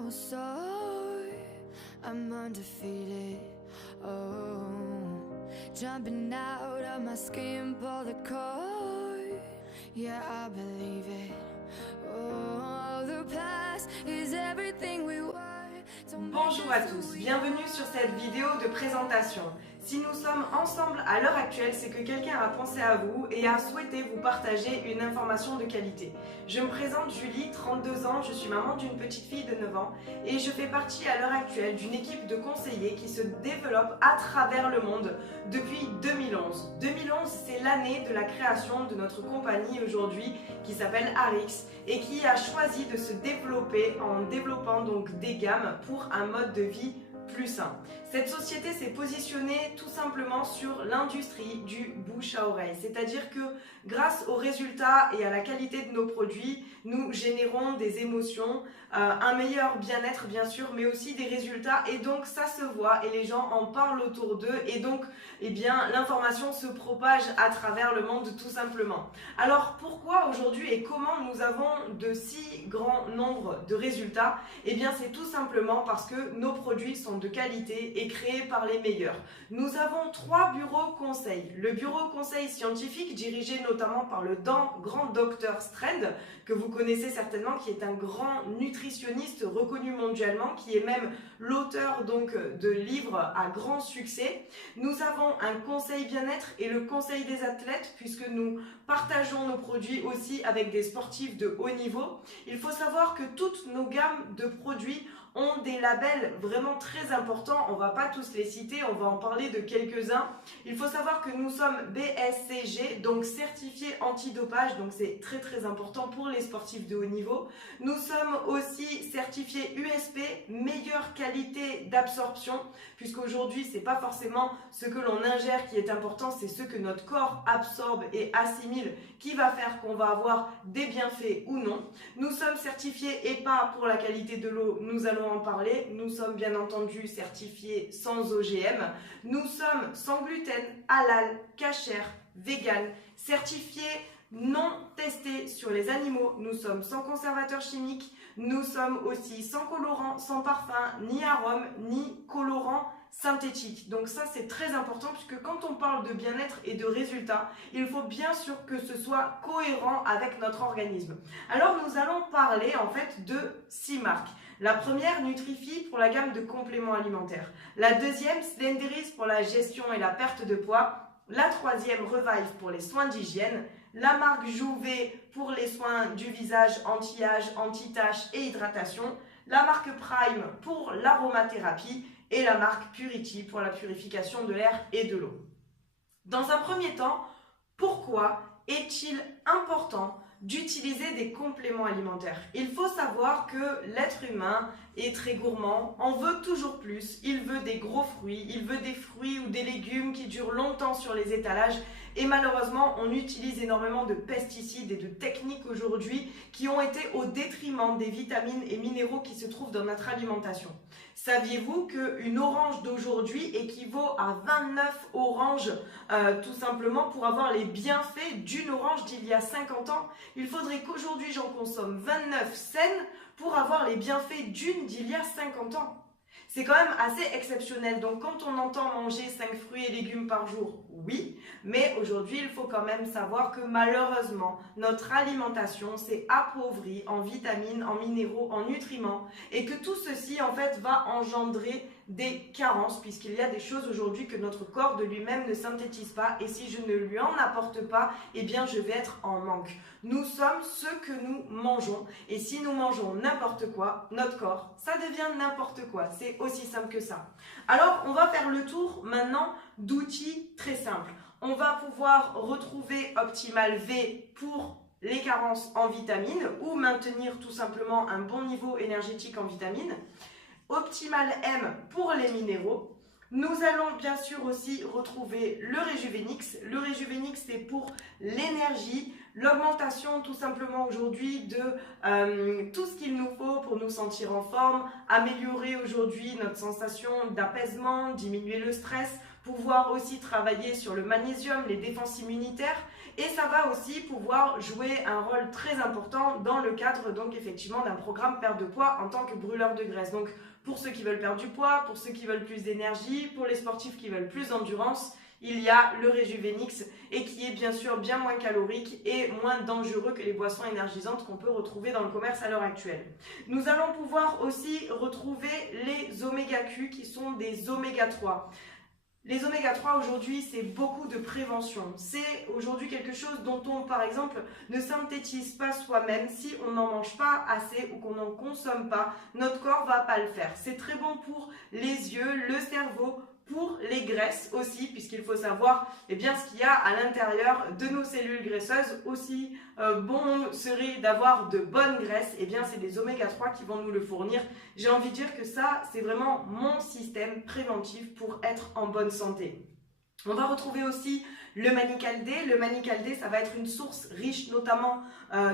I will soar, I'm undefeated. Oh, jumping out of my skin, pull the cord. Yeah, I believe it. Oh, the past is everything we were. Bonjour à tous, bienvenue sur cette vidéo de présentation. Si nous sommes ensemble à l'heure actuelle, c'est que quelqu'un a pensé à vous et a souhaité vous partager une information de qualité. Je me présente Julie, 32 ans, je suis maman d'une petite fille de 9 ans et je fais partie à l'heure actuelle d'une équipe de conseillers qui se développe à travers le monde depuis 2011. 2011, c'est l'année de la création de notre compagnie aujourd'hui qui s'appelle Arix et qui a choisi de se développer en développant donc des gammes pour un mode de vie plus sain. Cette société s'est positionnée tout simplement sur l'industrie du bouche à oreille, c'est-à-dire que grâce aux résultats et à la qualité de nos produits, nous générons des émotions, un meilleur bien-être bien sûr, mais aussi des résultats et donc ça se voit et les gens en parlent autour d'eux et donc l'information se propage à travers le monde tout simplement. Alors pourquoi aujourd'hui et comment nous avons de si grand nombre de résultats? Eh bien c'est tout simplement parce que nos produits sont de qualité et créés par les meilleurs. Nous avons 3 bureaux conseils. Le bureau conseil scientifique dirigé notamment par le grand docteur Strand, que vous connaissez certainement, qui est un grand nutritionniste reconnu mondialement, qui est même l'auteur donc de livres à grand succès. Nous avons un conseil bien-être et le conseil des athlètes, puisque nous partageons nos produits aussi avec des sportifs de haut niveau. Il faut savoir que toutes nos gammes de produits ont des labels vraiment très importants, on ne va pas tous les citer, on va en parler de quelques-uns. Il faut savoir que nous sommes BSCG, donc certifiés antidopage, donc c'est très très important pour les sportifs de haut niveau. Nous sommes aussi certifiés USP, meilleure qualité d'absorption, puisqu'aujourd'hui c'est pas forcément ce que l'on ingère qui est important, c'est ce que notre corps absorbe et assimile qui va faire qu'on va avoir des bienfaits ou non. Nous sommes certifiés EPA pour la qualité de l'eau, nous allons en parler. Nous sommes bien entendu certifiés sans OGM. Nous sommes sans gluten, halal, kasher, vegan, certifiés non testés sur les animaux. Nous sommes sans conservateurs chimiques. Nous sommes aussi sans colorant, sans parfum, ni arôme, ni colorant synthétique. Donc ça c'est très important puisque quand on parle de bien-être et de résultats, il faut bien sûr que ce soit cohérent avec notre organisme. Alors nous allons parler en fait de 6 marques. La première, Nutrify pour la gamme de compléments alimentaires. La deuxième, Slenderis pour la gestion et la perte de poids. La troisième, Revive pour les soins d'hygiène. La marque Jouvet pour les soins du visage, anti-âge, anti-taches et hydratation. La marque Prime pour l'aromathérapie. Et la marque Purity pour la purification de l'air et de l'eau. Dans un premier temps, pourquoi est-il important d'utiliser des compléments alimentaires? Il faut savoir que l'être humain est très gourmand, en veut toujours plus, il veut des gros fruits, il veut des fruits ou des légumes qui durent longtemps sur les étalages et malheureusement on utilise énormément de pesticides et de techniques aujourd'hui qui ont été au détriment des vitamines et minéraux qui se trouvent dans notre alimentation. Saviez-vous qu'une orange d'aujourd'hui équivaut à 29 oranges tout simplement pour avoir les bienfaits d'une orange d'il y a 50 ans? Il faudrait qu'aujourd'hui j'en consomme 29 saines pour avoir les bienfaits d'une d'il y a 50 ans. C'est quand même assez exceptionnel. Donc quand on entend manger 5 fruits et légumes par jour, oui, mais aujourd'hui il faut quand même savoir que malheureusement notre alimentation s'est appauvrie en vitamines, en minéraux, en nutriments et que tout ceci en fait va engendrer des carences puisqu'il y a des choses aujourd'hui que notre corps de lui-même ne synthétise pas et si je ne lui en apporte pas, eh bien je vais être en manque. Nous sommes ce que nous mangeons et si nous mangeons n'importe quoi, notre corps, ça devient n'importe quoi. C'est aussi simple que ça. Alors on va faire le tour maintenant d'outils très simples. On va pouvoir retrouver Optimal V pour les carences en vitamines ou maintenir tout simplement un bon niveau énergétique en vitamines. Optimal M pour les minéraux. Nous allons bien sûr aussi retrouver le Rejuvenix. Le Rejuvenix, c'est pour l'énergie, l'augmentation tout simplement aujourd'hui de tout ce qu'il nous faut pour nous sentir en forme, améliorer aujourd'hui notre sensation d'apaisement, diminuer le stress, pouvoir aussi travailler sur le magnésium, les défenses immunitaires, et ça va aussi pouvoir jouer un rôle très important dans le cadre donc effectivement d'un programme perte de poids en tant que brûleur de graisse. Donc pour ceux qui veulent perdre du poids, pour ceux qui veulent plus d'énergie, pour les sportifs qui veulent plus d'endurance, il y a le Rejuvenix et qui est bien sûr bien moins calorique et moins dangereux que les boissons énergisantes qu'on peut retrouver dans le commerce à l'heure actuelle. Nous allons pouvoir aussi retrouver les oméga Q qui sont des oméga 3. Les oméga 3 aujourd'hui, c'est beaucoup de prévention. C'est aujourd'hui quelque chose dont on, par exemple, ne synthétise pas soi-même. Si on n'en mange pas assez ou qu'on n'en consomme pas, notre corps va pas le faire. C'est très bon pour les yeux, le cerveau, pour les graisses aussi, puisqu'il faut savoir ce qu'il y a à l'intérieur de nos cellules graisseuses. Aussi bon serait d'avoir de bonnes graisses, c'est des oméga 3 qui vont nous le fournir. J'ai envie de dire que ça, c'est vraiment mon système préventif pour être en bonne santé. On va retrouver aussi le Manical D. Le Manical D, ça va être une source riche notamment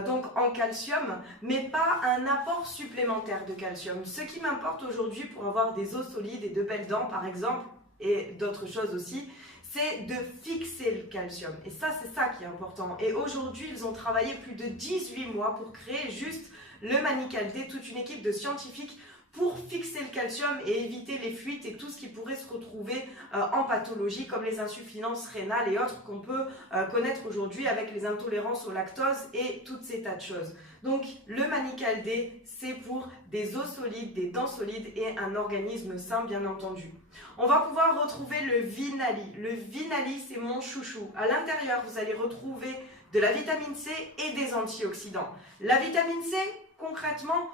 donc en calcium, mais pas un apport supplémentaire de calcium. Ce qui m'importe aujourd'hui pour avoir des os solides et de belles dents par exemple, et d'autres choses aussi, c'est de fixer le calcium. Et ça, c'est ça qui est important. Et aujourd'hui, ils ont travaillé plus de 18 mois pour créer juste le Manical D, toute une équipe de scientifiques pour fixer le calcium et éviter les fuites et tout ce qui pourrait se retrouver en pathologie comme les insuffisances rénales et autres qu'on peut connaître aujourd'hui avec les intolérances au lactose et toutes ces tas de choses. Donc le Manical D, c'est pour des os solides, des dents solides et un organisme sain bien entendu. On va pouvoir retrouver le Vinali. Le Vinali, c'est mon chouchou. À l'intérieur, vous allez retrouver de la vitamine C et des antioxydants. La vitamine C, concrètement,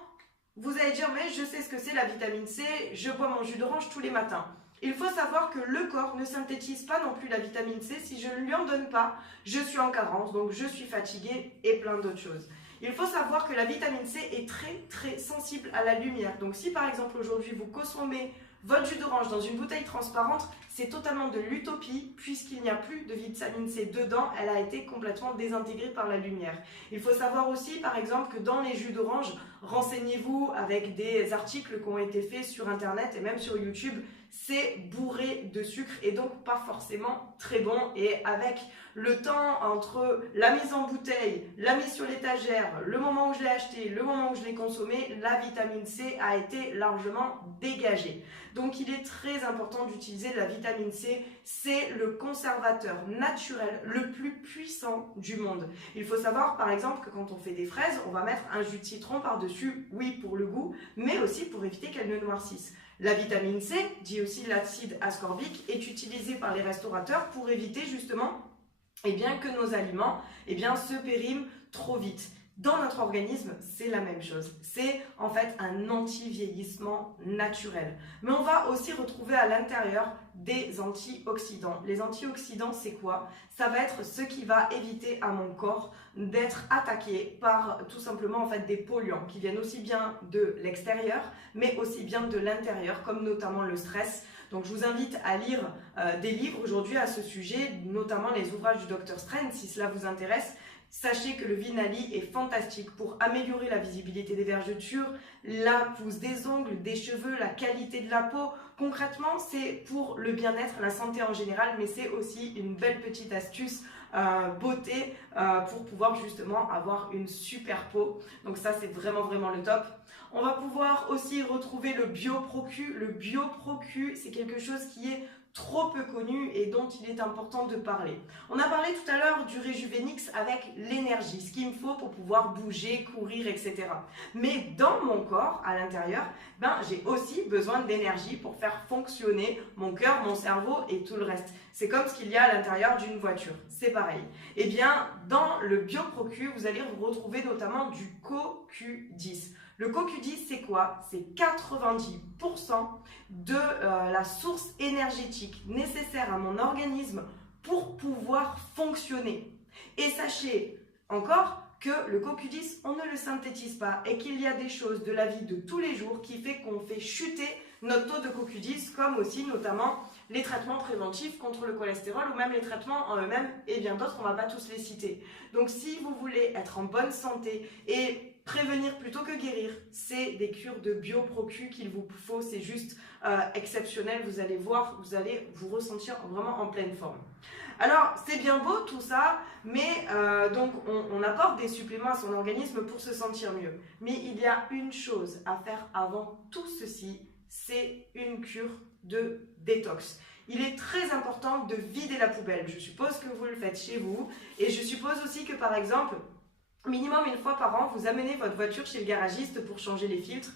vous allez dire, mais je sais ce que c'est la vitamine C, je bois mon jus d'orange tous les matins. Il faut savoir que le corps ne synthétise pas non plus la vitamine C. Si je ne lui en donne pas, je suis en carence, donc je suis fatiguée et plein d'autres choses. Il faut savoir que la vitamine C est très sensible à la lumière. Donc si par exemple aujourd'hui vous consommez votre jus d'orange dans une bouteille transparente, c'est totalement de l'utopie puisqu'il n'y a plus de vitamine C dedans, elle a été complètement désintégrée par la lumière. Il faut savoir aussi par exemple que dans les jus d'orange, renseignez-vous avec des articles qui ont été faits sur internet et même sur YouTube, c'est bourré de sucre et donc pas forcément très bon. Et avec le temps entre la mise en bouteille, la mise sur l'étagère, le moment où je l'ai acheté, le moment où je l'ai consommé, la vitamine C a été largement dégagée. Donc il est très important d'utiliser la vitamine C, c'est le conservateur naturel le plus puissant du monde. Il faut savoir par exemple que quand on fait des fraises, on va mettre un jus de citron par-dessus, oui pour le goût, mais aussi pour éviter qu'elles ne noircissent. La vitamine C, dit aussi l'acide ascorbique, est utilisée par les restaurateurs pour éviter justement que nos aliments se périment trop vite. Dans notre organisme, c'est la même chose. C'est en fait un anti-vieillissement naturel. Mais on va aussi retrouver à l'intérieur des antioxydants. Les antioxydants, c'est quoi? Ça va être ce qui va éviter à mon corps d'être attaqué par tout simplement des polluants qui viennent aussi bien de l'extérieur, mais aussi bien de l'intérieur, comme notamment le stress. Donc je vous invite à lire des livres aujourd'hui à ce sujet, notamment les ouvrages du Dr Strain, si cela vous intéresse. Sachez que le Vinali est fantastique pour améliorer la visibilité des vergetures, la pousse des ongles, des cheveux, la qualité de la peau. Concrètement, c'est pour le bien-être, la santé en général, mais c'est aussi une belle petite astuce beauté pour pouvoir justement avoir une super peau. Donc ça, c'est vraiment le top. On va pouvoir aussi retrouver le BioProQ. Le BioProQ, c'est quelque chose qui est trop peu connu et dont il est important de parler. On a parlé tout à l'heure du Rejuvenix avec l'énergie, ce qu'il me faut pour pouvoir bouger, courir, etc. Mais dans mon corps, à l'intérieur, j'ai aussi besoin d'énergie pour faire fonctionner mon cœur, mon cerveau et tout le reste. C'est comme ce qu'il y a à l'intérieur d'une voiture, c'est pareil. Dans le BioProQ, vous allez retrouver notamment du CoQ10. Le CoQ10, c'est quoi? C'est 90% de la source énergétique nécessaire à mon organisme pour pouvoir fonctionner. Et sachez encore que le CoQ10, on ne le synthétise pas et qu'il y a des choses de la vie de tous les jours qui fait qu'on fait chuter notre taux de CoQ10, comme aussi notamment les traitements préventifs contre le cholestérol ou même les traitements en eux-mêmes et bien d'autres, on ne va pas tous les citer. Donc si vous voulez être en bonne santé et prévenir plutôt que guérir. C'est des cures de BioProQ qu'il vous faut, c'est juste exceptionnel. Vous allez voir, vous allez vous ressentir vraiment en pleine forme. Alors, c'est bien beau tout ça, mais donc on apporte des suppléments à son organisme pour se sentir mieux. Mais il y a une chose à faire avant tout ceci, c'est une cure de détox. Il est très important de vider la poubelle. Je suppose que vous le faites chez vous. Et je suppose aussi que par exemple, minimum une fois par an, vous amenez votre voiture chez le garagiste pour changer les filtres,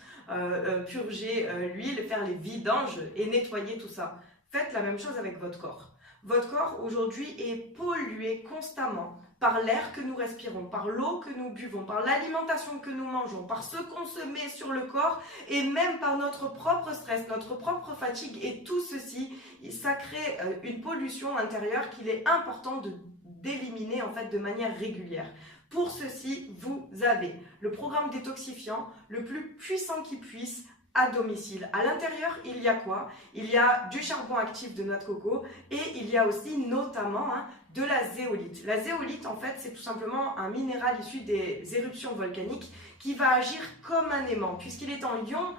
purger l'huile, faire les vidanges et nettoyer tout ça. Faites la même chose avec votre corps. Votre corps aujourd'hui est pollué constamment par l'air que nous respirons, par l'eau que nous buvons, par l'alimentation que nous mangeons, par ce qu'on se met sur le corps et même par notre propre stress, notre propre fatigue. Et tout ceci, ça crée une pollution intérieure qu'il est important d'éliminer en fait de manière régulière. Pour ceci, vous avez le programme détoxifiant le plus puissant qui puisse à domicile. À l'intérieur, il y a quoi? Il y a du charbon actif de noix de coco et il y a aussi notamment de la zéolite. La zéolite, en fait, c'est tout simplement un minéral issu des éruptions volcaniques qui va agir comme un aimant puisqu'il est en ion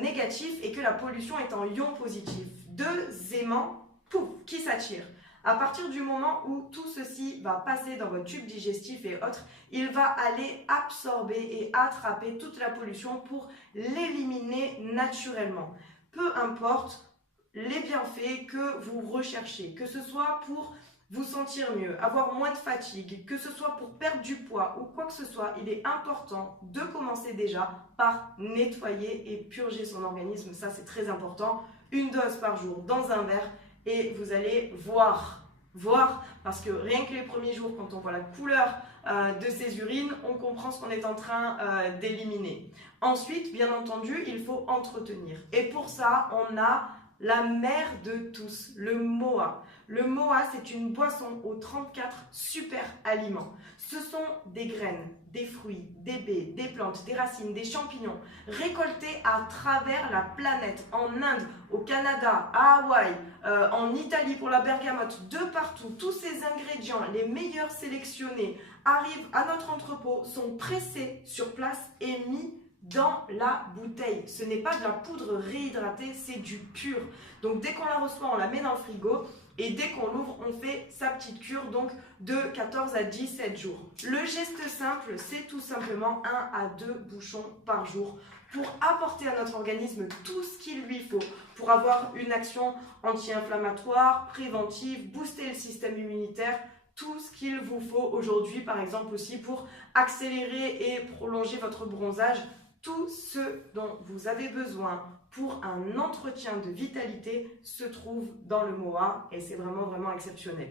négatif et que la pollution est en ion positif. Deux aimants, pouf, qui s'attirent. À partir du moment où tout ceci va passer dans votre tube digestif et autres, il va aller absorber et attraper toute la pollution pour l'éliminer naturellement. Peu importe les bienfaits que vous recherchez, que ce soit pour vous sentir mieux, avoir moins de fatigue, que ce soit pour perdre du poids ou quoi que ce soit, il est important de commencer déjà par nettoyer et purger son organisme. Ça, c'est très important. Une dose par jour dans un verre. Et vous allez voir, parce que rien que les premiers jours, quand on voit la couleur de ces urines, on comprend ce qu'on est en train d'éliminer. Ensuite, bien entendu, il faut entretenir. Et pour ça, on a la mère de tous, le MOA. Le MOA, c'est une boisson aux 34 super aliments. Ce sont des graines, des fruits, des baies, des plantes, des racines, des champignons récoltés à travers la planète, en Inde, au Canada, à Hawaï, en Italie pour la bergamote, de partout. Tous ces ingrédients, les meilleurs sélectionnés, arrivent à notre entrepôt, sont pressés sur place et mis dans la bouteille. Ce n'est pas de la poudre réhydratée, c'est du pur. Donc dès qu'on la reçoit, on la met dans le frigo et dès qu'on l'ouvre, on fait sa petite cure donc de 14 à 17 jours. Le geste simple, c'est tout simplement 1 à 2 bouchons par jour pour apporter à notre organisme tout ce qu'il lui faut pour avoir une action anti-inflammatoire, préventive, booster le système immunitaire, tout ce qu'il vous faut aujourd'hui, par exemple aussi pour accélérer et prolonger votre bronzage. Tout ce dont vous avez besoin pour un entretien de vitalité se trouve dans le MOA et c'est vraiment exceptionnel.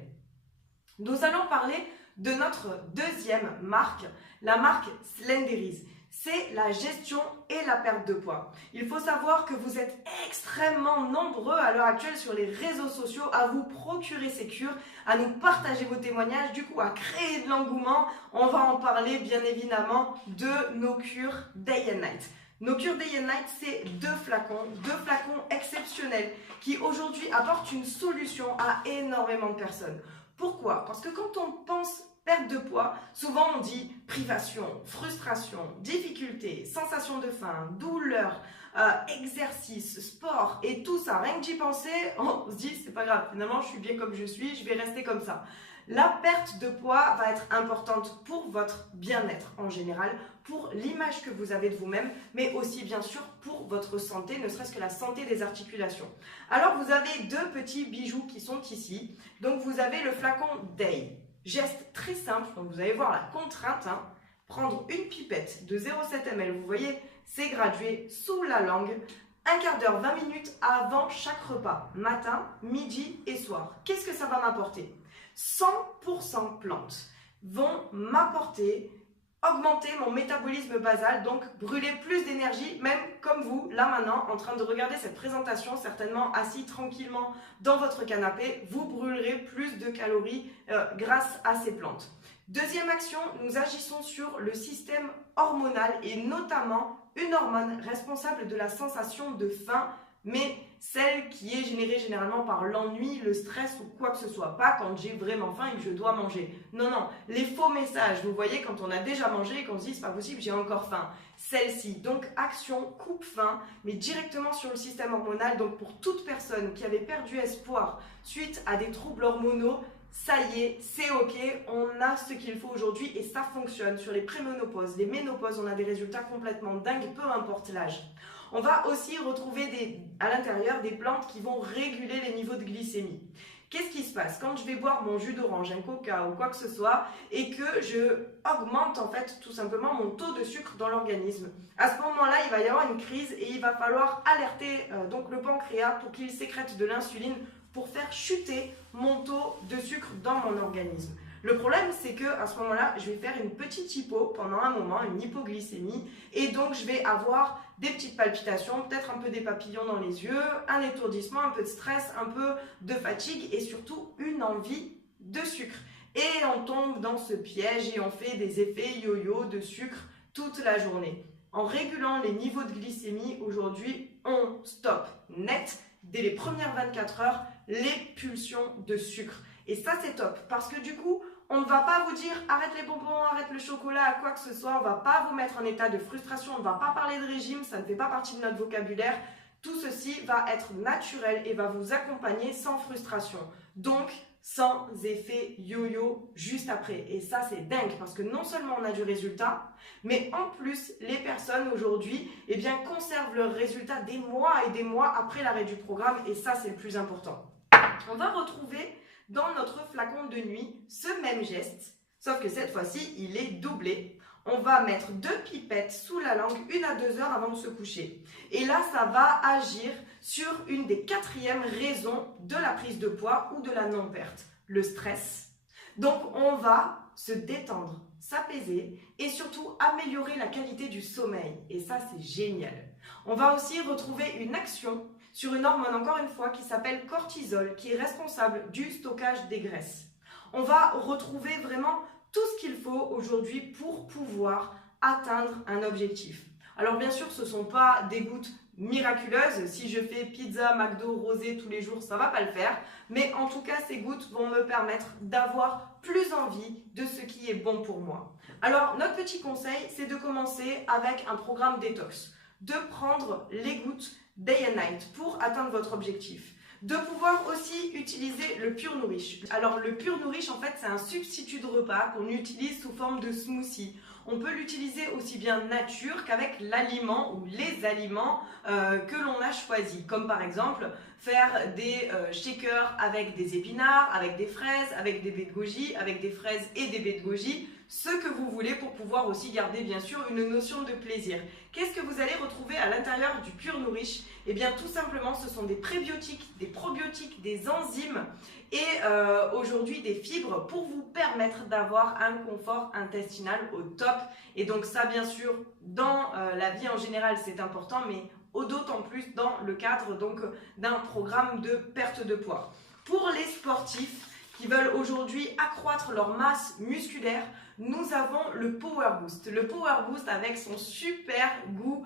Nous allons parler de notre deuxième marque, la marque Slenderise. C'est la gestion et la perte de poids. Il faut savoir que vous êtes extrêmement nombreux à l'heure actuelle sur les réseaux sociaux à vous procurer ces cures, à nous partager vos témoignages, du coup à créer de l'engouement. On va en parler bien évidemment de nos cures Day and Night. Nos cures Day and Night, c'est deux flacons exceptionnels qui aujourd'hui apportent une solution à énormément de personnes. Pourquoi? Parce que quand on pense perte de poids, souvent on dit privation, frustration, difficulté, sensation de faim, douleur, exercice, sport et tout ça. Rien que d'y penser, on se dit c'est pas grave, finalement je suis bien comme je suis, je vais rester comme ça. La perte de poids va être importante pour votre bien-être en général, pour l'image que vous avez de vous-même, mais aussi bien sûr pour votre santé, ne serait-ce que la santé des articulations. Alors vous avez deux petits bijoux qui sont ici. Donc vous avez le flacon Day. Geste très simple, donc vous allez voir la contrainte, prendre une pipette de 0,7 ml, vous voyez, c'est gradué sous la langue, un quart d'heure, 20 minutes avant chaque repas, matin, midi et soir. Qu'est-ce que ça va m'apporter? 100% plantes vont m'apporter, augmenter mon métabolisme basal, donc brûler plus d'énergie, même comme vous, là maintenant, en train de regarder cette présentation, certainement assis tranquillement dans votre canapé, vous brûlerez plus de calories grâce à ces plantes. Deuxième action, nous agissons sur le système hormonal et notamment une hormone responsable de la sensation de faim, mais celle qui est générée généralement par l'ennui, le stress ou quoi que ce soit. Pas quand j'ai vraiment faim et que je dois manger. Non, non, les faux messages, vous voyez, quand on a déjà mangé et qu'on se dit c'est pas possible, j'ai encore faim. Celle-ci, donc action coupe-faim, mais directement sur le système hormonal. Donc pour toute personne qui avait perdu espoir suite à des troubles hormonaux, ça y est, c'est ok, on a ce qu'il faut aujourd'hui et ça fonctionne. Sur les préménopauses, les ménopauses, on a des résultats complètement dingues, peu importe l'âge. On va aussi retrouver à l'intérieur des plantes qui vont réguler les niveaux de glycémie. Qu'est-ce qui se passe quand je vais boire mon jus d'orange, un coca ou quoi que ce soit et que je augmente en fait tout simplement mon taux de sucre dans l'organisme? À ce moment-là, il va y avoir une crise et il va falloir alerter donc le pancréas pour qu'il sécrète de l'insuline pour faire chuter mon taux de sucre dans mon organisme. Le problème, c'est qu'à ce moment-là, je vais faire une petite hypo pendant un moment, une hypoglycémie, et donc je vais avoir des petites palpitations, peut-être un peu des papillons dans les yeux, un étourdissement, un peu de stress, un peu de fatigue et surtout une envie de sucre. Et on tombe dans ce piège et on fait des effets yo-yo de sucre toute la journée. En régulant les niveaux de glycémie, aujourd'hui, on stoppe net, dès les premières 24 heures, les pulsions de sucre. Et ça, c'est top parce que du coup, on ne va pas vous dire arrête les bonbons, arrête le chocolat, quoi que ce soit. On ne va pas vous mettre en état de frustration, on ne va pas parler de régime, ça ne fait pas partie de notre vocabulaire. Tout ceci va être naturel et va vous accompagner sans frustration. Donc, sans effet yo-yo juste après. Et ça, c'est dingue parce que non seulement on a du résultat, mais en plus, les personnes aujourd'hui conservent leurs résultats des mois et des mois après l'arrêt du programme. Et ça, c'est le plus important. On va retrouver dans notre flacon de nuit ce même geste, sauf que cette fois-ci, il est doublé. On va mettre 2 pipettes sous la langue 1 à 2 heures avant de se coucher. Et là, ça va agir sur une des 4e raisons de la prise de poids ou de la non-perte, le stress. Donc, on va se détendre, s'apaiser et surtout améliorer la qualité du sommeil. Et ça, c'est génial. On va aussi retrouver une action sur une hormone, encore une fois, qui s'appelle cortisol, qui est responsable du stockage des graisses. On va retrouver vraiment tout ce qu'il faut aujourd'hui pour pouvoir atteindre un objectif. Alors bien sûr, ce ne sont pas des gouttes miraculeuses. Si je fais pizza, McDo, rosé tous les jours, ça ne va pas le faire. Mais en tout cas, ces gouttes vont me permettre d'avoir plus envie de ce qui est bon pour moi. Alors, notre petit conseil, c'est de commencer avec un programme détox. De prendre les gouttes day and night pour atteindre votre objectif. De pouvoir aussi utiliser le Pure Nourish. Alors le Pure Nourish, en fait, c'est un substitut de repas qu'on utilise sous forme de smoothie. On peut l'utiliser aussi bien nature qu'avec l'aliment ou les aliments que l'on a choisi. Comme par exemple faire des shakers avec des épinards, avec des fraises, avec des baies de goji, avec des fraises et des baies de goji. Ce que vous voulez pour pouvoir aussi garder bien sûr une notion de plaisir. Qu'est-ce que vous allez retrouver à l'intérieur du Pure Nourish? Eh bien tout simplement ce sont des prébiotiques, des probiotiques, des enzymes et aujourd'hui des fibres pour vous permettre d'avoir un confort intestinal au top. Et donc ça bien sûr dans la vie en général c'est important, mais d'autant plus dans le cadre donc d'un programme de perte de poids. Pour les sportifs qui veulent aujourd'hui accroître leur masse musculaire, nous avons le Power Boost. Le Power Boost avec son super goût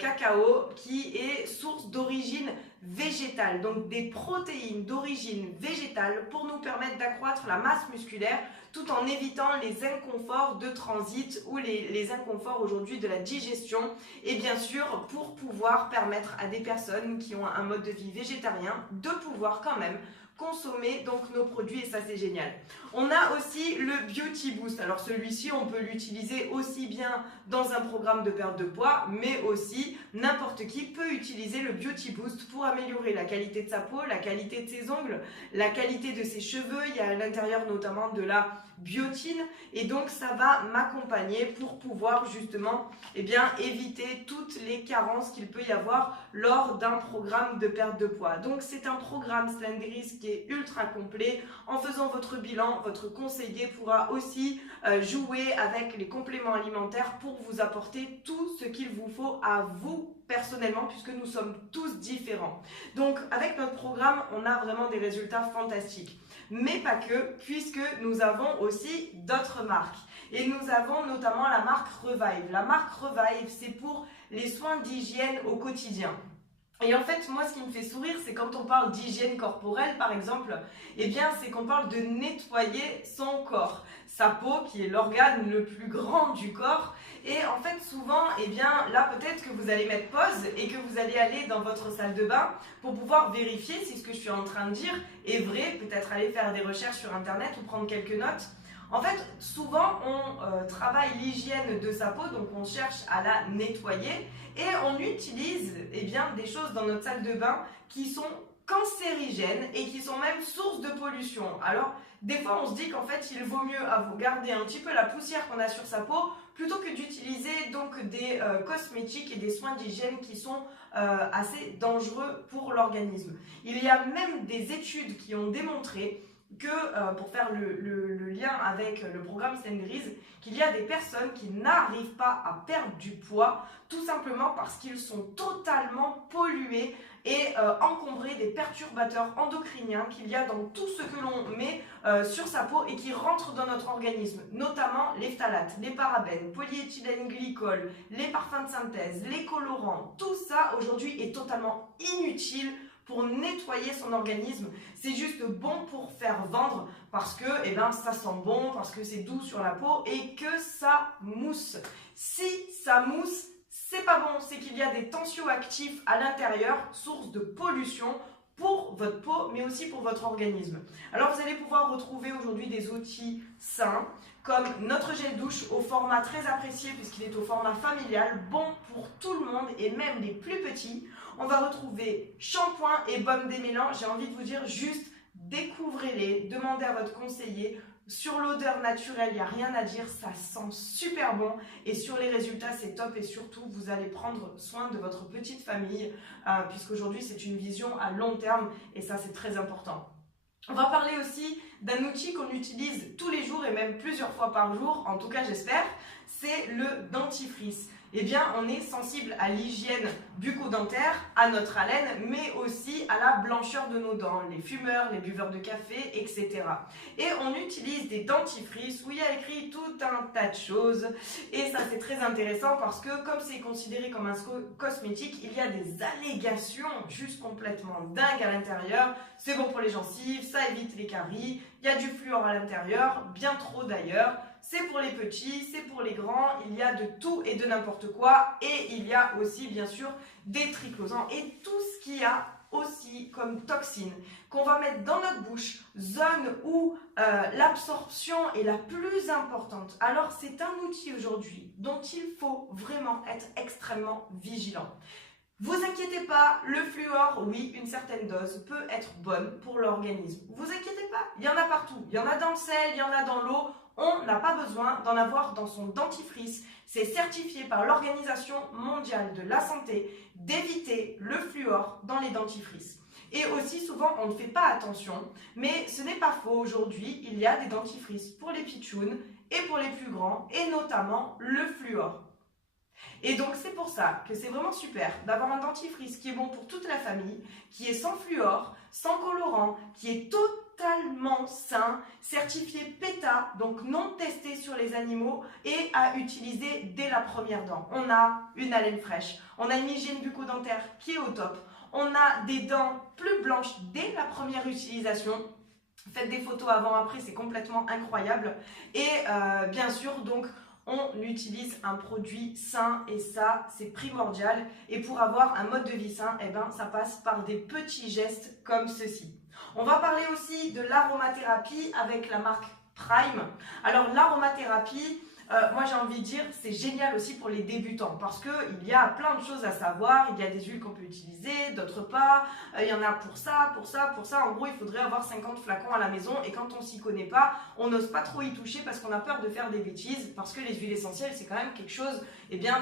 cacao qui est source d'origine végétale. Donc des protéines d'origine végétale pour nous permettre d'accroître la masse musculaire tout en évitant les inconforts de transit ou les inconforts aujourd'hui de la digestion. Et bien sûr, pour pouvoir permettre à des personnes qui ont un mode de vie végétarien de pouvoir quand même consommer donc nos produits et ça c'est génial. On a aussi le Beauty Boost. Alors celui-ci on peut l'utiliser aussi bien dans un programme de perte de poids mais aussi n'importe qui peut utiliser le Beauty Boost pour améliorer la qualité de sa peau, la qualité de ses ongles, la qualité de ses cheveux. Il y a à l'intérieur notamment de la biotine et donc ça va m'accompagner pour pouvoir justement éviter toutes les carences qu'il peut y avoir lors d'un programme de perte de poids. Donc c'est un programme Slenderis qui est ultra complet. En faisant votre bilan, votre conseiller pourra aussi jouer avec les compléments alimentaires pour vous apporter tout ce qu'il vous faut à vous personnellement puisque nous sommes tous différents. Donc avec notre programme, on a vraiment des résultats fantastiques. Mais pas que, puisque nous avons aussi d'autres marques. Et nous avons notamment la marque Revive. La marque Revive, c'est pour les soins d'hygiène au quotidien. Et en fait, moi, ce qui me fait sourire, c'est quand on parle d'hygiène corporelle, par exemple, eh bien, c'est qu'on parle de nettoyer son corps, sa peau, qui est l'organe le plus grand du corps. Et en fait, souvent, eh bien, là, peut-être que vous allez mettre pause et que vous allez aller dans votre salle de bain pour pouvoir vérifier si ce que je suis en train de dire est vrai, peut-être aller faire des recherches sur Internet ou prendre quelques notes. En fait, souvent, on travaille l'hygiène de sa peau, donc on cherche à la nettoyer et on utilise eh bien, des choses dans notre salle de bain qui sont cancérigènes et qui sont même source de pollution. Alors, des fois, on se dit qu'en fait, il vaut mieux garder un petit peu la poussière qu'on a sur sa peau plutôt que d'utiliser donc des cosmétiques et des soins d'hygiène qui sont assez dangereux pour l'organisme. Il y a même des études qui ont démontré que, pour faire le lien avec le programme Sendrise, qu'il y a des personnes qui n'arrivent pas à perdre du poids tout simplement parce qu'ils sont totalement pollués et encombrés des perturbateurs endocriniens qu'il y a dans tout ce que l'on met sur sa peau et qui rentrent dans notre organisme, notamment les phtalates, les parabènes, polyéthylène-glycol, les parfums de synthèse, les colorants. Tout ça aujourd'hui est totalement inutile pour nettoyer son organisme. C'est juste bon pour faire vendre parce que eh ben, ça sent bon, parce que c'est doux sur la peau et que ça mousse. Si ça mousse, c'est pas bon, c'est qu'il y a des tensioactifs à l'intérieur, source de pollution pour votre peau, mais aussi pour votre organisme. Alors vous allez pouvoir retrouver aujourd'hui des outils sains, comme notre gel douche au format très apprécié puisqu'il est au format familial, bon pour tout le monde et même les plus petits. On va retrouver shampoing et baume démêlant. J'ai envie de vous dire juste découvrez-les, demandez à votre conseiller. Sur l'odeur naturelle, il n'y a rien à dire, ça sent super bon et sur les résultats, c'est top et surtout, vous allez prendre soin de votre petite famille puisqu'aujourd'hui, c'est une vision à long terme et ça, c'est très important. On va parler aussi d'un outil qu'on utilise tous les jours et même plusieurs fois par jour, en tout cas j'espère, c'est le dentifrice. Eh bien, on est sensible à l'hygiène bucco-dentaire, à notre haleine, mais aussi à la blancheur de nos dents, les fumeurs, les buveurs de café, etc. Et on utilise des dentifrices où il y a écrit tout un tas de choses. Et ça, c'est très intéressant parce que comme c'est considéré comme un cosmétique, il y a des allégations juste complètement dingues à l'intérieur. C'est bon pour les gencives, ça évite les caries, il y a du fluor à l'intérieur, bien trop d'ailleurs. C'est pour les petits, c'est pour les grands, il y a de tout et de n'importe quoi. Et il y a aussi, bien sûr, des triclosans et tout ce qu'il y a aussi comme toxines qu'on va mettre dans notre bouche, zone où l'absorption est la plus importante. Alors, c'est un outil aujourd'hui dont il faut vraiment être extrêmement vigilant. Vous inquiétez pas, le fluor, oui, une certaine dose peut être bonne pour l'organisme. Vous inquiétez pas, il y en a partout. Il y en a dans le sel, il y en a dans l'eau. On n'a pas besoin d'en avoir dans son dentifrice. C'est certifié par l'Organisation mondiale de la santé d'éviter le fluor dans les dentifrices. Et aussi souvent, on ne fait pas attention, mais ce n'est pas faux. Aujourd'hui, il y a des dentifrices pour les pitchouns et pour les plus grands, et notamment le fluor. Et donc c'est pour ça que c'est vraiment super d'avoir un dentifrice qui est bon pour toute la famille, qui est sans fluor, sans colorant, qui est totalement sain, certifié PETA, donc non testé sur les animaux et à utiliser dès la première dent. On a une haleine fraîche, on a une hygiène bucco-dentaire qui est au top, on a des dents plus blanches dès la première utilisation. Faites des photos avant-après, c'est complètement incroyable. Et bien sûr, donc, on utilise un produit sain et ça, c'est primordial. Et pour avoir un mode de vie sain, eh ben, ça passe par des petits gestes comme ceci. On va parler aussi de l'aromathérapie avec la marque Prime. Alors, l'aromathérapie, moi j'ai envie de dire, c'est génial aussi pour les débutants parce qu'il y a plein de choses à savoir. Il y a des huiles qu'on peut utiliser, d'autres pas. Il y en a pour ça, pour ça, pour ça. En gros, il faudrait avoir 50 flacons à la maison et quand on s'y connaît pas, on n'ose pas trop y toucher parce qu'on a peur de faire des bêtises parce que les huiles essentielles, c'est quand même quelque chose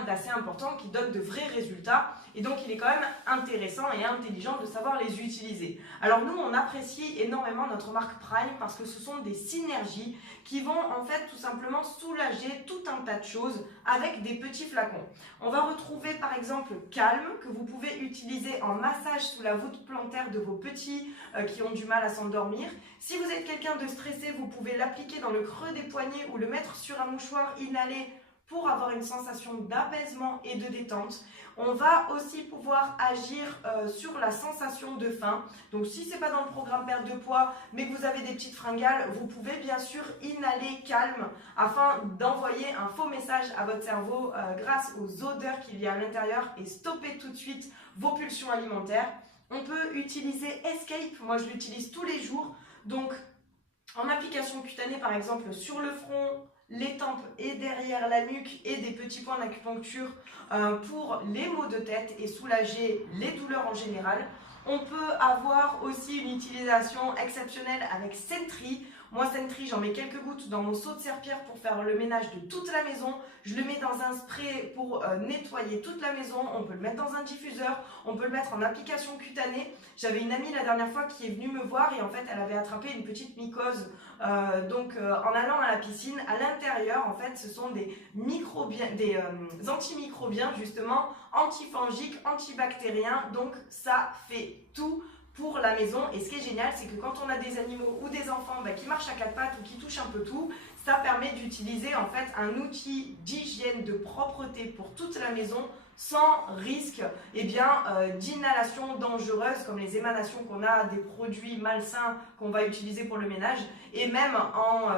d'assez important qui donne de vrais résultats. Et donc, il est quand même intéressant et intelligent de savoir les utiliser. Alors nous, on apprécie énormément notre marque Prime parce que ce sont des synergies qui vont en fait tout simplement soulager tout un tas de choses avec des petits flacons. On va retrouver par exemple Calme que vous pouvez utiliser en massage sous la voûte plantaire de vos petits qui ont du mal à s'endormir. Si vous êtes quelqu'un de stressé, vous pouvez l'appliquer dans le creux des poignets ou le mettre sur un mouchoir inhalé pour avoir une sensation d'apaisement et de détente. On va aussi pouvoir agir sur la sensation de faim. Donc si ce n'est pas dans le programme perte de poids, mais que vous avez des petites fringales, vous pouvez bien sûr inhaler calme afin d'envoyer un faux message à votre cerveau grâce aux odeurs qu'il y a à l'intérieur et stopper tout de suite vos pulsions alimentaires. On peut utiliser Escape, moi je l'utilise tous les jours. Donc en application cutanée par exemple sur le front, les tempes et derrière la nuque et des petits points d'acupuncture pour les maux de tête et soulager les douleurs en général. On peut avoir aussi une utilisation exceptionnelle avec Sentry. Moi, Sentry, j'en mets quelques gouttes dans mon seau de serpillère pour faire le ménage de toute la maison. Je le mets dans un spray pour nettoyer toute la maison. On peut le mettre dans un diffuseur. On peut le mettre en application cutanée. J'avais une amie la dernière fois qui est venue me voir et en fait, elle avait attrapé une petite mycose. En allant à la piscine, à l'intérieur, en fait, ce sont des antimicrobiens, justement, antifongiques, antibactériens. Donc, ça fait tout pour la maison. Et ce qui est génial, c'est que quand on a des animaux ou des enfants qui marchent à quatre pattes ou qui touchent un peu tout, ça permet d'utiliser en fait un outil d'hygiène, de propreté pour toute la maison sans risque d'inhalation dangereuse comme les émanations qu'on a des produits malsains qu'on va utiliser pour le ménage et même en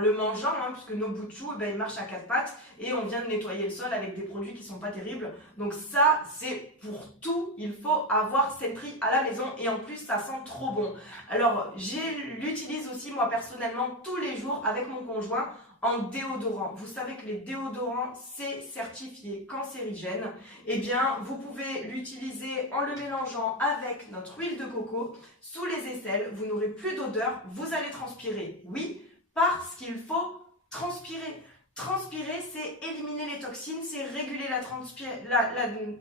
le mangeant, puisque nos bouts de chou ils marchent à quatre pattes et on vient de nettoyer le sol avec des produits qui ne sont pas terribles. Donc ça c'est pour tout, il faut avoir Sentry à la maison et en plus ça sent trop bon. Alors l'utilise aussi moi personnellement tous les jours avec mon conjoint en déodorant. Vous savez que les déodorants, c'est certifié cancérigène. Eh bien, vous pouvez l'utiliser en le mélangeant avec notre huile de coco sous les aisselles. Vous n'aurez plus d'odeur, vous allez transpirer. Oui, parce qu'il faut transpirer. Transpirer, c'est éliminer les toxines, c'est réguler la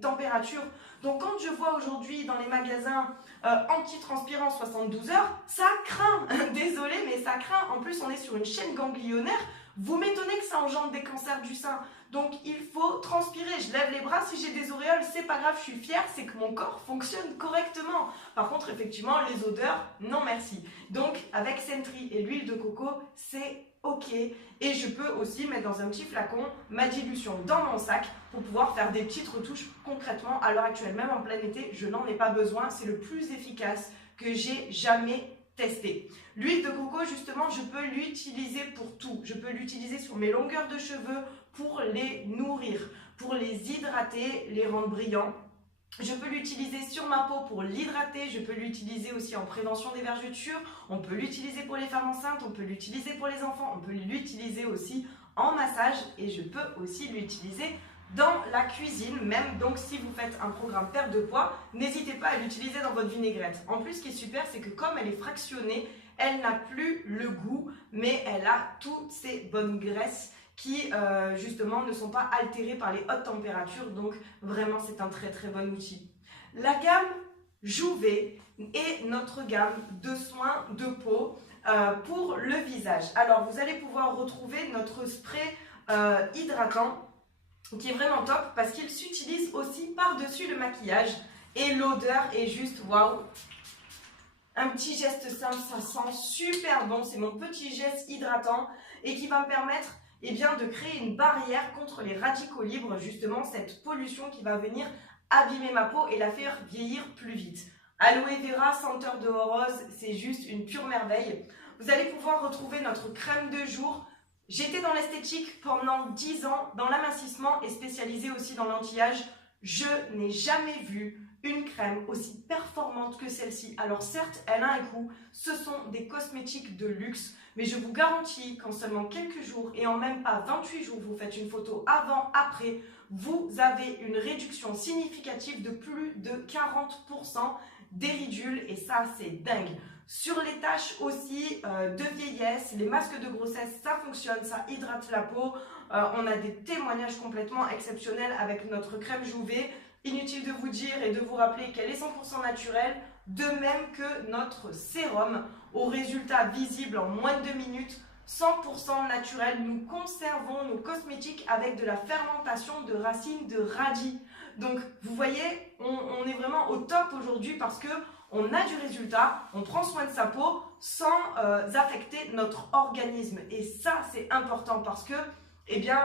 température. Donc quand je vois aujourd'hui dans les magasins anti-transpirant 72 heures, ça craint. Désolé, mais ça craint. En plus, on est sur une chaîne ganglionnaire. Vous m'étonnez que ça engendre des cancers du sein. Donc il faut transpirer. Je lève les bras, si j'ai des auréoles, c'est pas grave, je suis fière, c'est que mon corps fonctionne correctement. Par contre, effectivement, les odeurs, non merci. Donc avec Sentry et l'huile de coco, c'est ok. Et je peux aussi mettre dans un petit flacon ma dilution dans mon sac pour pouvoir faire des petites retouches concrètement. À l'heure actuelle, même en plein été, je n'en ai pas besoin. C'est le plus efficace que j'ai jamais testé. L'huile de coco, justement, je peux l'utiliser pour tout. Je peux l'utiliser sur mes longueurs de cheveux pour les nourrir, pour les hydrater, les rendre brillants. Je peux l'utiliser sur ma peau pour l'hydrater, je peux l'utiliser aussi en prévention des vergetures, on peut l'utiliser pour les femmes enceintes, on peut l'utiliser pour les enfants, on peut l'utiliser aussi en massage et je peux aussi l'utiliser dans la cuisine même. Donc si vous faites un programme perte de poids, n'hésitez pas à l'utiliser dans votre vinaigrette. En plus, ce qui est super, c'est que comme elle est fractionnée, elle n'a plus le goût, mais elle a toutes ces bonnes graisses qui justement ne sont pas altérées par les hautes températures. Donc vraiment, c'est un très très bon outil. La gamme Jouvet est notre gamme de soins de peau pour le visage. Alors vous allez pouvoir retrouver notre spray hydratant qui est vraiment top parce qu'il s'utilise aussi par-dessus le maquillage et l'odeur est juste waouh. Un petit geste simple, ça sent super bon, c'est mon petit geste hydratant et qui va me permettre de créer une barrière contre les radicaux libres, justement cette pollution qui va venir abîmer ma peau et la faire vieillir plus vite. Aloe Vera, senteur de rose, c'est juste une pure merveille. Vous allez pouvoir retrouver notre crème de jour. J'étais dans l'esthétique pendant 10 ans, dans l'amincissement et spécialisée aussi dans l'anti-âge. Je n'ai jamais vu une crème aussi performante que celle-ci. Alors certes, elle a un coût, ce sont des cosmétiques de luxe, mais je vous garantis qu'en seulement quelques jours et en même pas 28 jours, vous faites une photo avant-après, vous avez une réduction significative de plus de 40% des ridules et ça c'est dingue. Sur les taches aussi de vieillesse, les masques de grossesse, ça fonctionne, ça hydrate la peau. On a des témoignages complètement exceptionnels avec notre crème Jouvet. Inutile de vous dire et de vous rappeler qu'elle est 100% naturelle, de même que notre sérum au résultat visible en moins de 2 minutes, 100% naturel. Nous conservons nos cosmétiques avec de la fermentation de racines de radis. Donc vous voyez, on est vraiment au top aujourd'hui parce que on a du résultat, on prend soin de sa peau sans affecter notre organisme. Et ça, c'est important parce que eh bien,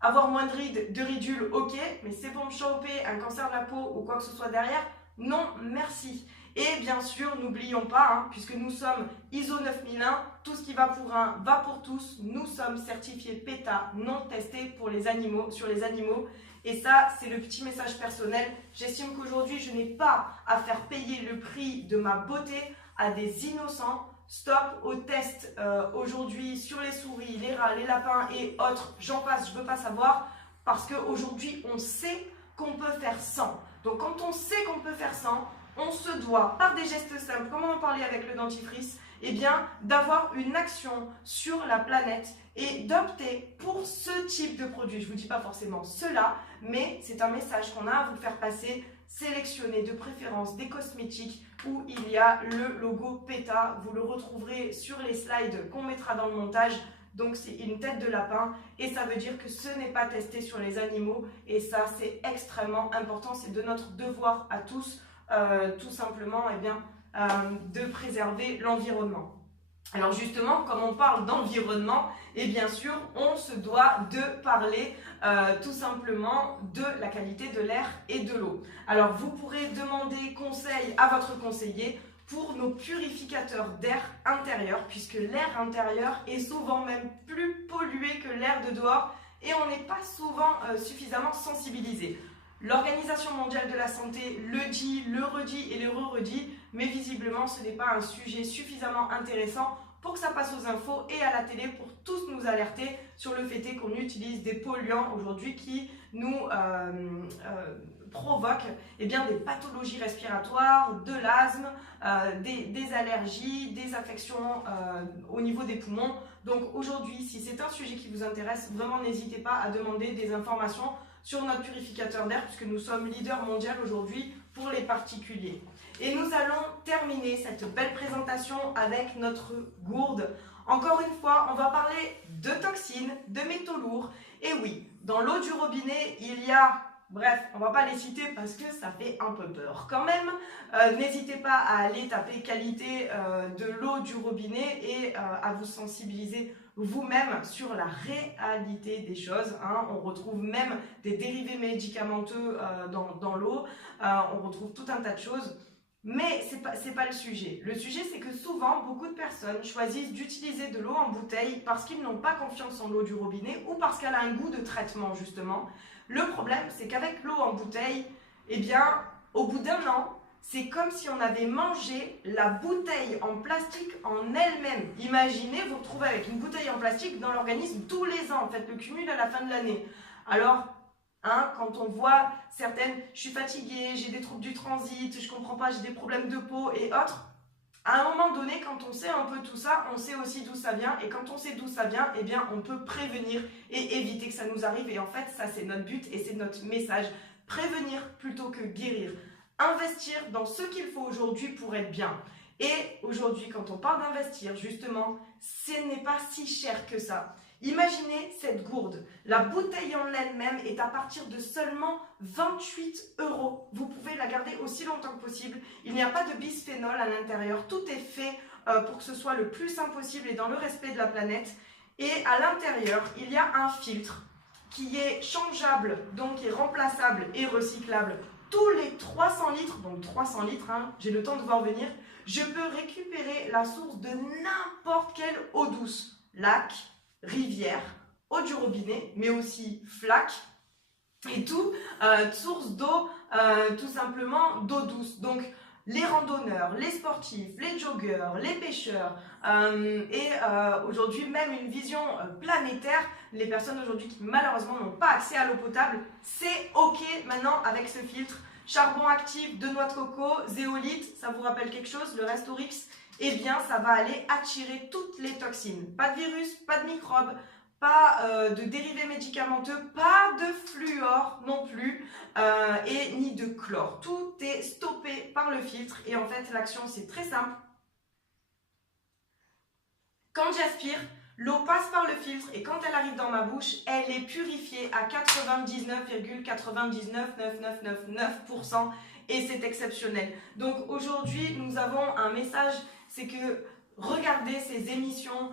avoir moins de rides, de ridules, ok, mais c'est pour me choper un cancer de la peau ou quoi que ce soit derrière, non, merci. Et bien sûr, n'oublions pas, puisque nous sommes ISO 9001, tout ce qui va pour un va pour tous. Nous sommes certifiés PETA, non testés pour les animaux, sur les animaux. Et ça, c'est le petit message personnel. J'estime qu'aujourd'hui, je n'ai pas à faire payer le prix de ma beauté à des innocents. Stop aux tests aujourd'hui sur les souris, les rats, les lapins et autres. J'en passe, je ne veux pas savoir. Parce qu'aujourd'hui, on sait qu'on peut faire sans. Donc, quand on sait qu'on peut faire sans, on se doit, par des gestes simples, comme on en parlait avec le dentifrice, eh bien, d'avoir une action sur la planète et d'opter pour ce type de produit. Je ne vous dis pas forcément cela, mais c'est un message qu'on a à vous faire passer. Sélectionnez de préférence des cosmétiques où il y a le logo PETA. Vous le retrouverez sur les slides qu'on mettra dans le montage. Donc c'est une tête de lapin et ça veut dire que ce n'est pas testé sur les animaux et ça c'est extrêmement important. C'est de notre devoir à tous tout simplement de préserver l'environnement. Alors justement, comme on parle d'environnement, et bien sûr, on se doit de parler tout simplement de la qualité de l'air et de l'eau. Alors vous pourrez demander conseil à votre conseiller pour nos purificateurs d'air intérieur, puisque l'air intérieur est souvent même plus pollué que l'air de dehors et on n'est pas souvent suffisamment sensibilisé. L'Organisation mondiale de la santé le dit, le redit et le re-redit, mais visiblement ce n'est pas un sujet suffisamment intéressant pour que ça passe aux infos et à la télé pour tous nous alerter sur le fait qu'on utilise des polluants aujourd'hui qui nous provoquent des pathologies respiratoires, de l'asthme, des allergies, des affections au niveau des poumons. Donc aujourd'hui, si c'est un sujet qui vous intéresse, vraiment n'hésitez pas à demander des informations sur notre purificateur d'air puisque nous sommes leader mondial aujourd'hui pour les particuliers. Et nous allons terminer cette belle présentation avec notre gourde. Encore une fois, on va parler de toxines, de métaux lourds. Et oui, dans l'eau du robinet, il y a... Bref, on ne va pas les citer parce que ça fait un peu peur quand même. N'hésitez pas à aller taper qualité de l'eau du robinet et à vous sensibiliser vous-même sur la réalité des choses. On retrouve même des dérivés médicamenteux dans l'eau. On retrouve tout un tas de choses. Mais c'est pas le sujet. Le sujet, c'est que souvent, beaucoup de personnes choisissent d'utiliser de l'eau en bouteille parce qu'ils n'ont pas confiance en l'eau du robinet ou parce qu'elle a un goût de traitement, justement. Le problème, c'est qu'avec l'eau en bouteille, au bout d'un an, c'est comme si on avait mangé la bouteille en plastique en elle-même. Imaginez vous retrouver avec une bouteille en plastique dans l'organisme tous les ans. Faites le cumul à la fin de l'année. Alors, quand on voit certaines, je suis fatiguée, j'ai des troubles du transit, je comprends pas, j'ai des problèmes de peau et autres. À un moment donné, quand on sait un peu tout ça, on sait aussi d'où ça vient. Et quand on sait d'où ça vient, on peut prévenir et éviter que ça nous arrive. Et en fait, ça, c'est notre but et c'est notre message. Prévenir plutôt que guérir. Investir dans ce qu'il faut aujourd'hui pour être bien. Et aujourd'hui, quand on parle d'investir, justement, ce n'est pas si cher que ça. Imaginez cette gourde. La bouteille en elle-même est à partir de seulement 28 €. Vous pouvez la garder aussi longtemps que possible. Il n'y a pas de bisphénol à l'intérieur. Tout est fait pour que ce soit le plus sain possible et dans le respect de la planète. Et à l'intérieur, il y a un filtre qui est changeable, donc qui est remplaçable et recyclable tous les 300 litres. Donc 300 litres, j'ai le temps de voir venir. Je peux récupérer la source de n'importe quelle eau douce. Lac, rivière, eau du robinet, mais aussi flaque et tout, source d'eau, tout simplement d'eau douce. Donc les randonneurs, les sportifs, les joggeurs, les pêcheurs aujourd'hui même une vision planétaire, les personnes aujourd'hui qui malheureusement n'ont pas accès à l'eau potable, c'est ok maintenant avec ce filtre. Charbon actif, de noix de coco, zéolite, ça vous rappelle quelque chose, le Restorix? Ça va aller attirer toutes les toxines. Pas de virus, pas de microbes, pas de dérivés médicamenteux, pas de fluor non plus, et ni de chlore. Tout est stoppé par le filtre et en fait l'action c'est très simple. Quand j'aspire, l'eau passe par le filtre et quand elle arrive dans ma bouche, elle est purifiée à 99,99999% et c'est exceptionnel. Donc aujourd'hui, nous avons un message, c'est que regardez ces émissions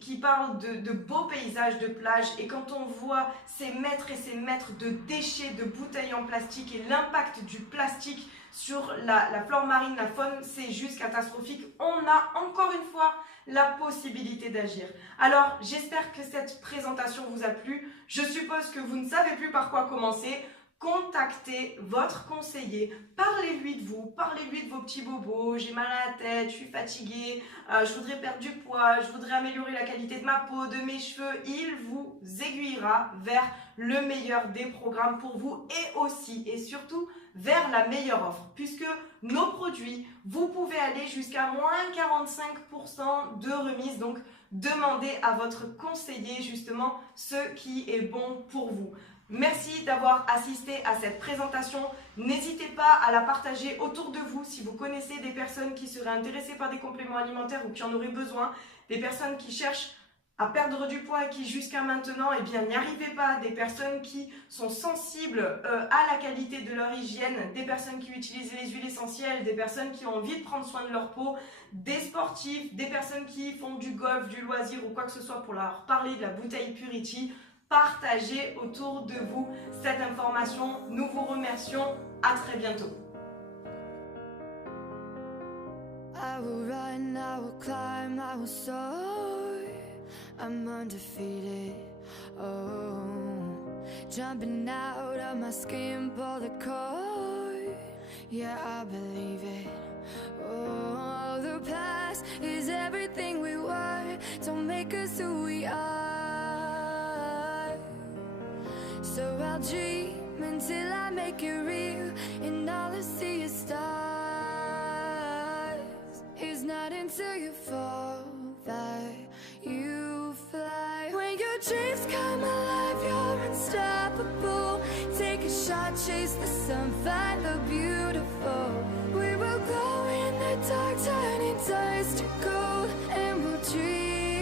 qui parlent de beaux paysages de plage, et quand on voit ces mètres et ces mètres de déchets, de bouteilles en plastique et l'impact du plastique sur la flore marine, la faune, c'est juste catastrophique. On a encore une fois la possibilité d'agir. Alors, j'espère que cette présentation vous a plu. Je suppose que vous ne savez plus par quoi commencer. Contactez votre conseiller, parlez-lui de vous, parlez-lui de vos petits bobos, j'ai mal à la tête, je suis fatiguée, je voudrais perdre du poids, je voudrais améliorer la qualité de ma peau, de mes cheveux. Il vous aiguillera vers le meilleur des programmes pour vous, et aussi et surtout vers la meilleure offre, puisque nos produits, vous pouvez aller jusqu'à moins 45% de remise. Donc demandez à votre conseiller justement ce qui est bon pour vous. Merci d'avoir assisté à cette présentation. N'hésitez pas à la partager autour de vous si vous connaissez des personnes qui seraient intéressées par des compléments alimentaires ou qui en auraient besoin, des personnes qui cherchent à perdre du poids et qui jusqu'à maintenant n'y arrivaient pas, des personnes qui sont sensibles à la qualité de leur hygiène, des personnes qui utilisent les huiles essentielles, des personnes qui ont envie de prendre soin de leur peau, des sportifs, des personnes qui font du golf, du loisir ou quoi que ce soit, pour leur parler de la bouteille Purity. Partagez autour de vous cette information. Nous vous remercions. À très bientôt. I will run, I will climb, I will soar. I'm undefeated. Oh, jumping out of my skin, pull the cord. Yeah, I believe it. Oh, the past is everything we were. Don't make us who we are. So I'll dream until I make it real, and all I see is stars. It's not until you fall that you fly. When your dreams come alive, you're unstoppable. Take a shot, chase the sun, find the beautiful. We will glow in the dark, turning dust to gold, and we'll dream